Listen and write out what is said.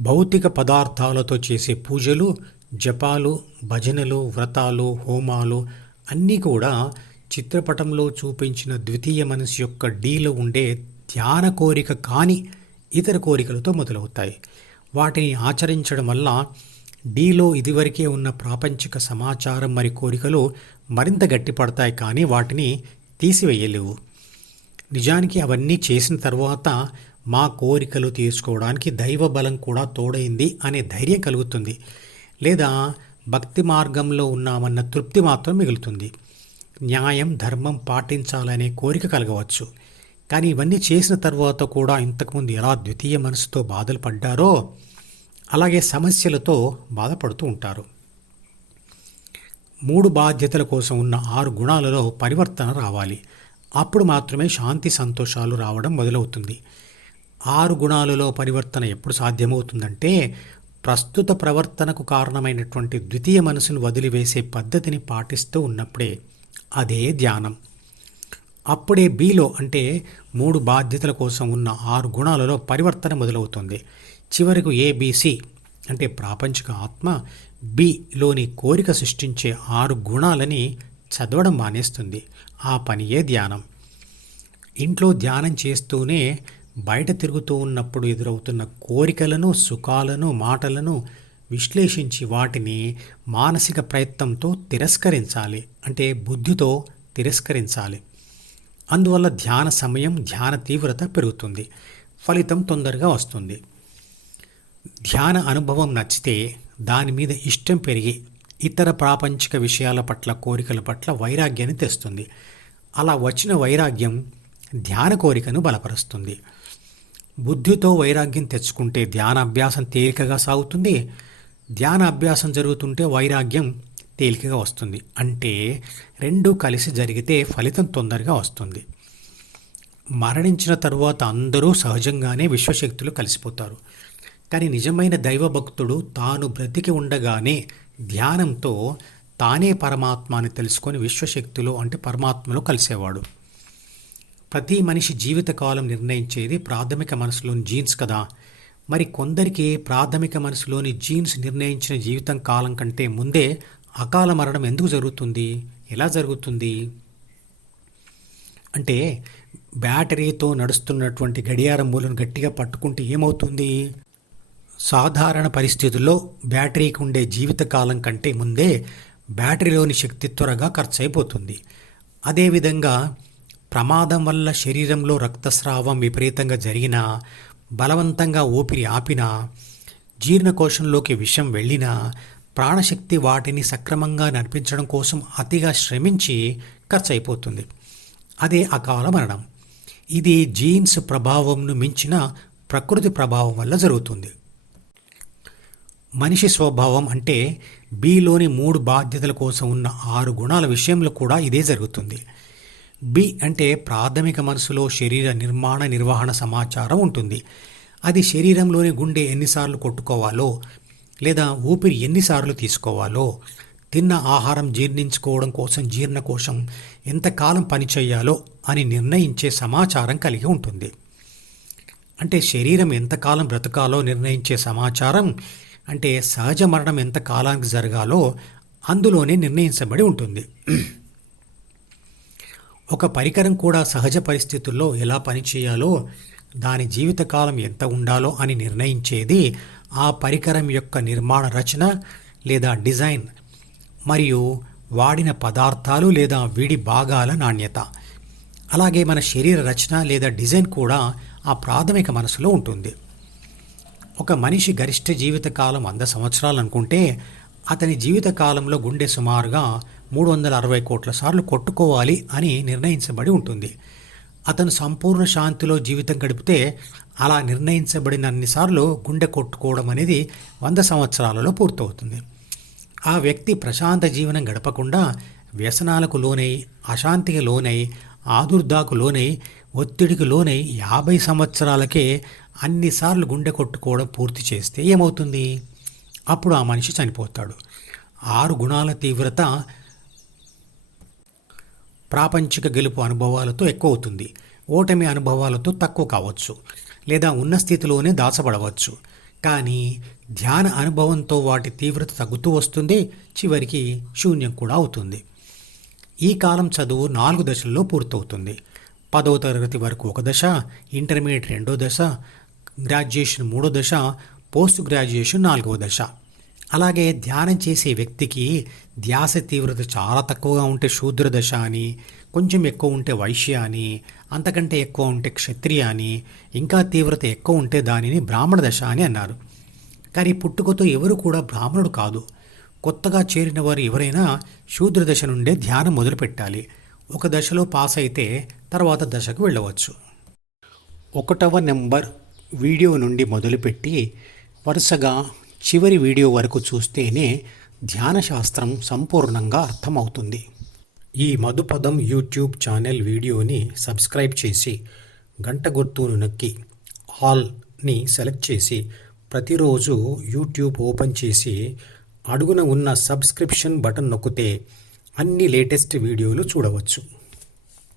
భౌతిక పదార్థాలతో చేసే పూజలు జపాలు భజనలు వ్రతాలు హోమాలు అన్నీ కూడా చిత్రపటంలో చూపించిన ద్వితీయ మనసు యొక్క డీలో ఉండే ధ్యాన కోరిక కాని ఇతర కోరికలతో మొదలవుతాయి. వాటిని ఆచరించడం వల్ల డీలో ఇదివరకే ఉన్న ప్రాపంచిక సమాచారం మరి కోరికలు మరింత గట్టిపడతాయి కానీ వాటిని తీసివేయలేవు. నిజానికి అవన్నీ చేసిన తర్వాత మా కోరికలు తీర్చుకోవడానికి దైవ బలం కూడా తోడైంది అనే ధైర్యం కలుగుతుంది. లేదా భక్తి మార్గంలో ఉన్నామన్న తృప్తి మాత్రం మిగులుతుంది. న్యాయం ధర్మం పాటించాలనే కోరిక కలగవచ్చు. కానీ ఇవన్నీ చేసిన తర్వాత కూడా ఇంతకుముందు ఎలా ద్వితీయ మనసుతో బాధలు పడ్డారో అలాగే సమస్యలతో బాధపడుతూ ఉంటారు. మూడు బాధ్యతల కోసం ఉన్న ఆరు గుణాలలో పరివర్తన రావాలి. అప్పుడు మాత్రమే శాంతి సంతోషాలు రావడం మొదలవుతుంది. ఆరు గుణాలలో పరివర్తన ఎప్పుడు సాధ్యమవుతుందంటే ప్రస్తుత ప్రవర్తనకు కారణమైనటువంటి ద్వితీయ మనసును వదిలివేసే పద్ధతిని పాటిస్తూ ఉన్నప్పుడే అదే ధ్యానం. అప్పుడే బీలో అంటే మూడు బాధ్యతల కోసం ఉన్న ఆరు గుణాలలో పరివర్తన మొదలవుతుంది. చివరకు ఏబిసి అంటే ప్రాపంచిక ఆత్మ బిలోని కోరిక సృష్టించే ఆరు గుణాలని చదవడం మానేస్తుంది. ఆ పనియే ధ్యానం. ఇంట్లో ధ్యానం చేస్తూనే బయట తిరుగుతూ ఉన్నప్పుడు ఎదురవుతున్న కోరికలను సుఖాలను మాటలను విశ్లేషించి వాటిని మానసిక ప్రయత్నంతో తిరస్కరించాలి. అంటే బుద్ధితో తిరస్కరించాలి. అందువల్ల ధ్యాన సమయం ధ్యాన తీవ్రత పెరుగుతుంది. ఫలితం తొందరగా వస్తుంది. ధ్యాన అనుభవం నచ్చితే దాని మీద ఇష్టం పెరిగి ఇతర ప్రాపంచిక విషయాల పట్ల కోరికల పట్ల వైరాగ్యాన్ని తెస్తుంది. అలా వచ్చిన వైరాగ్యం ధ్యాన కోరికను బలపరుస్తుంది. బుద్ధితో వైరాగ్యం తెచ్చుకుంటే ధ్యాన అభ్యాసం తేలికగా సాగుతుంది. ధ్యాన అభ్యాసం జరుగుతుంటే వైరాగ్యం తేలికగా వస్తుంది. అంటే రెండు కలిసి జరిగితే ఫలితం తొందరగా వస్తుంది. మరణించిన తరువాత అందరూ సహజంగానే విశ్వశక్తులు కలిసిపోతారు. కానీ నిజమైన దైవభక్తుడు తాను బ్రతికి ఉండగానే ధ్యానంతో తానే పరమాత్మ అని తెలుసుకొని విశ్వశక్తులు అంటే పరమాత్మలో కలిసేవాడు. ప్రతి మనిషి జీవితకాలం నిర్ణయించేది ప్రాథమిక మనసులోని జీన్స్ కదా. మరి కొందరికి ప్రాథమిక మనసులోని జీన్స్ నిర్ణయించిన జీవితం కాలం కంటే ముందే అకాల మరణం ఎందుకు జరుగుతుంది? ఎలా జరుగుతుంది? అంటే బ్యాటరీతో నడుస్తున్నటువంటి గడియారం మూలను గట్టిగా పట్టుకుంటే ఏమవుతుంది? సాధారణ పరిస్థితుల్లో బ్యాటరీకి ఉండే జీవితకాలం కంటే ముందే బ్యాటరీలోని శక్తి త్వరగా ఖర్చు అయిపోతుంది. అదేవిధంగా ప్రమాదం వల్ల శరీరంలో రక్తస్రావం విపరీతంగా జరిగినా బలవంతంగా ఊపిరి ఆపినా జీర్ణకోశంలోకి విషం వెళ్ళినా ప్రాణశక్తి వాటిని సక్రమంగా నడిపించడం కోసం అతిగా శ్రమించి ఖర్చు అయిపోతుంది అదే అకాల మరణం. ఇది జీన్స్ ప్రభావంను మించిన ప్రకృతి ప్రభావం వల్ల జరుగుతుంది. మనిషి స్వభావం అంటే బీలోని మూడు బాధ్యతల కోసం ఉన్న ఆరు గుణాల విషయంలో కూడా ఇదే జరుగుతుంది. బి అంటే ప్రాథమిక మనసులో శరీర నిర్మాణ నిర్వహణ సమాచారం ఉంటుంది. అది శరీరంలోని గుండె ఎన్నిసార్లు కొట్టుకోవాలో లేదా ఊపిరి ఎన్నిసార్లు తీసుకోవాలో తిన్న ఆహారం జీర్ణించుకోవడం కోసం జీర్ణకోశం ఎంతకాలం పనిచేయాలో అని నిర్ణయించే సమాచారం కలిగి ఉంటుంది. అంటే శరీరం ఎంతకాలం బ్రతకాలో నిర్ణయించే సమాచారం అంటే సహజ మరణం ఎంత కాలానికి జరగాలో అందులోనే నిర్ణయించబడి ఉంటుంది. ఒక పరికరం కూడా సహజ పరిస్థితుల్లో ఎలా పనిచేయాలో దాని జీవితకాలం ఎంత ఉండాలో అని నిర్ణయించేది ఆ పరికరం యొక్క నిర్మాణ రచన లేదా డిజైన్ మరియు వాడిన పదార్థాలు లేదా విడి భాగాల నాణ్యత. అలాగే మన శరీర రచన లేదా డిజైన్ కూడా ఆ ప్రాథమిక మనసులో ఉంటుంది. ఒక మనిషి గరిష్ట జీవితకాలం వంద సంవత్సరాలు అనుకుంటే అతని జీవితకాలంలో గుండె సుమారుగా మూడు వందల అరవై కోట్ల సార్లు కొట్టుకోవాలి అని నిర్ణయించబడి ఉంటుంది. అతను సంపూర్ణ శాంతిలో జీవితం గడిపితే అలా నిర్ణయించబడినన్నిసార్లు గుండె కొట్టుకోవడం అనేది వంద సంవత్సరాలలో పూర్తవుతుంది. ఆ వ్యక్తి ప్రశాంత జీవనం గడపకుండా వ్యసనాలకు లోనై అశాంతికి లోనై ఆదుర్దాకు లోనై ఒత్తిడికి లోనై యాభై సంవత్సరాలకే అన్నిసార్లు గుండె కొట్టుకోవడం పూర్తి చేస్తే ఏమవుతుంది? అప్పుడు ఆ మనిషి చనిపోతాడు. ఆరు గుణాల తీవ్రత ప్రాపంచిక గెలుపు అనుభవాలతో ఎక్కువ అవుతుంది ఓటమి అనుభవాలతో తక్కువ కావచ్చు. లేదా ఉన్న స్థితిలోనే దాచబడవచ్చు. కానీ ధ్యాన అనుభవంతో వాటి తీవ్రత తగ్గుతూ వస్తుంది. చివరికి శూన్యం కూడా అవుతుంది. ఈ కాలం చదువు నాలుగు దశల్లో పూర్తవుతుంది. పదవ తరగతి వరకు ఒక దశ ఇంటర్మీడియట్ రెండో దశ గ్రాడ్యుయేషన్ మూడో దశ పోస్ట్ గ్రాడ్యుయేషన్ నాలుగవ దశ. అలాగే ధ్యానం చేసే వ్యక్తికి ధ్యాస తీవ్రత చాలా తక్కువగా ఉంటే శూద్ర దశ అని కొంచెం ఎక్కువ ఉంటే వైశ్య అని అంతకంటే ఎక్కువ ఉంటే క్షత్రియ అని ఇంకా తీవ్రత ఎక్కువ ఉంటే దానిని బ్రాహ్మణ దశ అని అన్నారు. కానీ పుట్టుకతో ఎవరు కూడా బ్రాహ్మణుడు కాదు. కొత్తగా చేరిన వారు ఎవరైనా శూద్ర దశ నుండే ధ్యానం మొదలుపెట్టాలి. ఒక దశలో పాస్ అయితే తర్వాత దశకు వెళ్ళవచ్చు. ఒకటవ నెంబర్ వీడియో నుండి మొదలుపెట్టి వరుసగా చివరి వీడియో వరకు చూస్తేనే ధ్యాన శాస్త్రం సంపూర్ణంగా అర్థమవుతుంది. ఈ మధుపదం యూట్యూబ్ ఛానల్ వీడియోని సబ్స్క్రైబ్ చేసి గంట గుర్తును నొక్కి ఆల్ని సెలెక్ట్ చేసి ప్రతిరోజు యూట్యూబ్ ఓపెన్ చేసి అడుగున ఉన్న సబ్స్క్రిప్షన్ బటన్ నొక్కితే అన్ని లేటెస్ట్ వీడియోలు చూడవచ్చు.